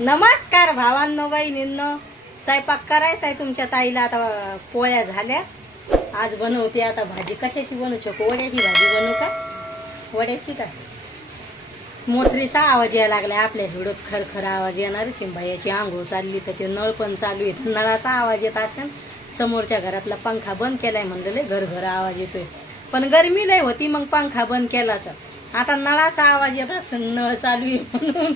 नमस्कार भावांनो बहिणींनो. स्वयंपाक करायचा आहे तुमच्या ताईला. आता पोळ्या झाल्या. आज बनवते आता भाजी. कशाची बनवू शकू? वड्याची भाजी बनवू का? वड्याची का? मोटरीचा आवाज यायला लागलाय. आपल्या हिडोत खरखर आवाज येणार. चिंबायाची आंघोळ चालली त्याचे नळ पण चालू आहे. नळाचा आवाज येत असेल. समोरच्या घरातला पंखा बंद केलाय म्हणलेले घरघर आवाज येतोय. पण गरमी नाही होती मग पंखा बंद केला तर. आता नळाचा आवाज येत असेल. नळ चालू आहे म्हणून.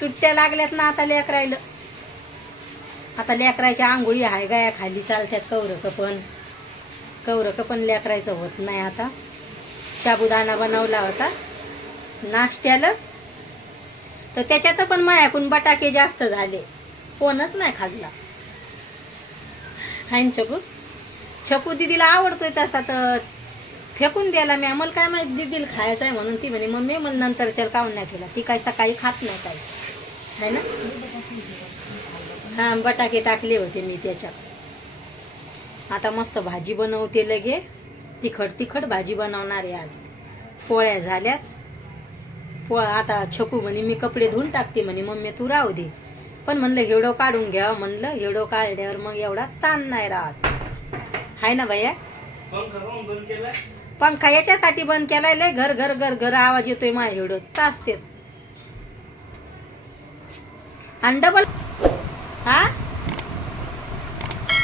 सुट्ट्या लागल्यात ना आता लेकरायला. आता लेकरायच्या आंघोळी आहे गाया खाली चालतात कवरक पण. कवरक पण लेकरायचं होत नाही आता. साबुदाणा बनवला होता नाश्त्याला. तर त्याच्यात पण मायाकून बटाके जास्त झाले. कोणच नाही खाल्ला. हाय ना छकू. छकू दिदीला आवडतोय तसा तर फेकून द्यायला मी. आम्हाला काय माहिती दिदील खायचं आहे म्हणून ती म्हणे मम्मी मग चल काऊन नाही केला? ती काय सकाळी खात नाही काय है ना? हा बटाके टाकले होते मी त्याच्यात. आता मस्त भाजी बनवते लगे. तिखट तिखट भाजी बनवणार आहे आज. पोळ्या झाल्यात. पोळ्या आता छकू म्हणे मी कपडे धुवून टाकते म्हणे मम्मी तू राहू दे. पण म्हणलं हेवढं काढून घ्या. म्हणलं हेवढं काढल्यावर मग एवढा ताण नाही राहत. आहे ना भैया? पंखा याच्यासाठी बंद केलाय लय घर घर घर घर आवाज येतोय माझ्या एवढं. तास ते आणि डबल हा?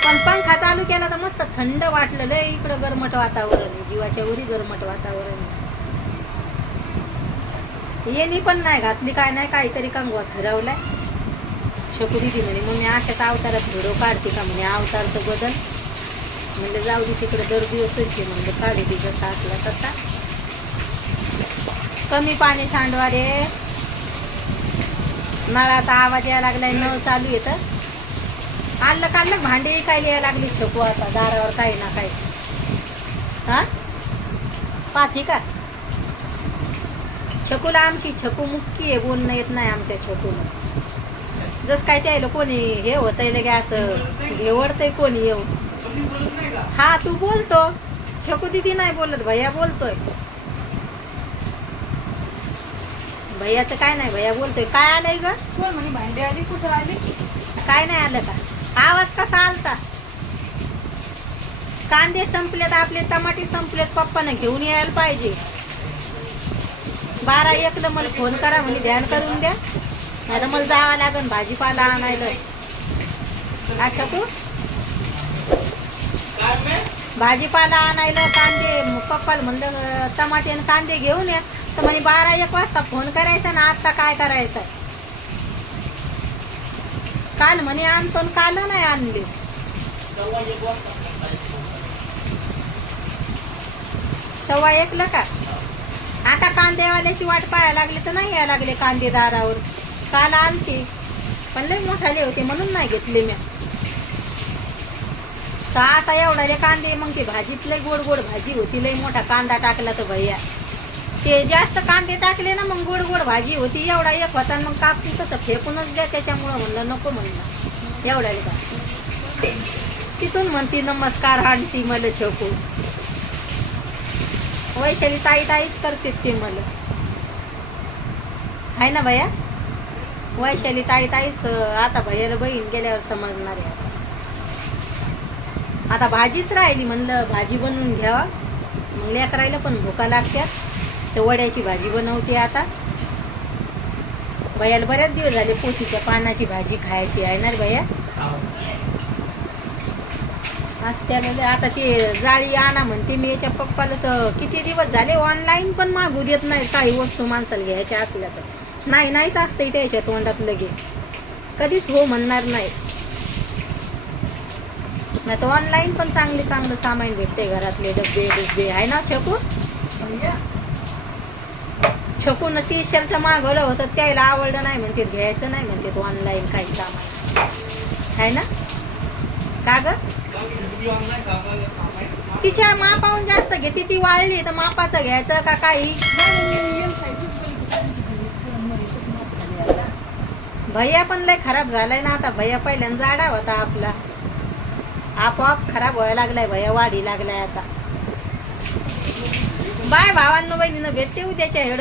पण पंखा चालू केला तर मस्त थंड वाटलं लय इकडं गरमट वातावरण आहे. जीवाच्या वरी गरमट वातावरण आहे. येणी पण नाही घातली काय नाही काहीतरी कंगवा हरवलाय शकुरी ती म्हणे मग मी अशाच अवतारात व्हिडिओ काढते का? म्हणे अवतारचं बदल म्हणजे जाऊ दे तिकडे दर दिवस होते म्हणजे काढे ती जसा असला तसा कमी पाणी सांडवा रे नळाचा आवाज यायला लागलाय नळ चालू येतं आणलं काढलं भांडी काय यायला लागली? छकू आता दारावर काही ना काही. हा? पाठी का? छकूला आमची छकू मुक्की आहे बोलणं येत नाही आमच्या छकूला. जस काय त्यायला कोणी हे होतंय लगे असं घेवडतंय कोणी येऊ हा तू बोलतो. छकू दिदी नाही बोलत भैया बोलतोय. भैयाचं काय नाही भैया बोलतोय. काय आलंय ग? कोण म्हणे भांडी आली कुठं आली? काय नाही आलं का? आवाज कसा आलता? कांदे संपलेत आपले टमाटे संपलेत पप्पानं घेऊन यायला पाहिजे. बारा एकला मला फोन करा म्हणजे ध्यान करून द्या. नाही मला जावं लागेल भाजीपाला आणायला. अच्छा तू भाजीपाला आणायला कांदे पप्पाला म्हणलं टमाटे आणि कांदे घेऊन या. तर म्हणे बारा एक वाजता फोन करायचा ना आता काय करायचं काल म्हणे आणतो आणि काल नाही आणले. सव्वा एकला का? आता कांदेवाल्याची वाट पाहायला लागली तर नाही यायला लागले कांदे दारावर काल आणते पण लय मोठाले होते म्हणून नाही घेतले मी. तर आता एवढाले कांदे? मग ते भाजीत लय गोड गोड भाजी होती लय मोठा कांदा टाकला तर भैया. ते जास्त कांदे टाकले ना मग गोड गोड भाजी होती एवढा एक होता आणि मग कापून तसं फेकूनच द्या त्याच्यामुळं म्हणलं नको म्हणलं. एवढ्याले का तिथून म्हणती नमस्कार आणती मला छोकू वैशाली ताई ताईच करते ते मला आहे ना भैया? वैशाली ताई ताईच आता भैयाला बहीण गेल्यावर समजणार आहे आता. भाजीच राहिली म्हणलं भाजी बनवून घ्यावा. मग लेकरायला पण भुका लागत्यात तर वड्याची भाजी बनवते आता. भैयाला बऱ्याच दिवस झाले पोथीच्या पानाची भाजी खायची आहे ना भैया? त्याला आता ते जाळी आणा म्हणते मी याच्या पप्पाला तर किती दिवस झाले ऑनलाईन पण मागू देत नाही. काही वस्तू माणसाला घ्यायच्या असल्या तर. नाही नाहीच असते त्याच्या तोंडात लगे कधीच हो म्हणणार नाही. नाही तर ऑनलाईन पण चांगले चांगलं सामान भेटते घरातले डबे डबे आहे ना छकू? छकून टी शर्ट मागवलं होतं त्याला आवडलं नाही म्हणते घ्यायचं नाही म्हणते ऑनलाईन काही सामान. आहे ना? का ग? तिच्या मापाहून जास्त घेते ती वाळली तर मापाचं घ्यायचं का काही? भैया पण लय खराब झालाय ना आता भैया पहिल्यांदा जाडा होता आपला. आपोआप खराब व्हायला लागलाय भैया वाढी लागलाय आता. बाय भावांनो बहिणीनं भेटते उद्याच्या हेड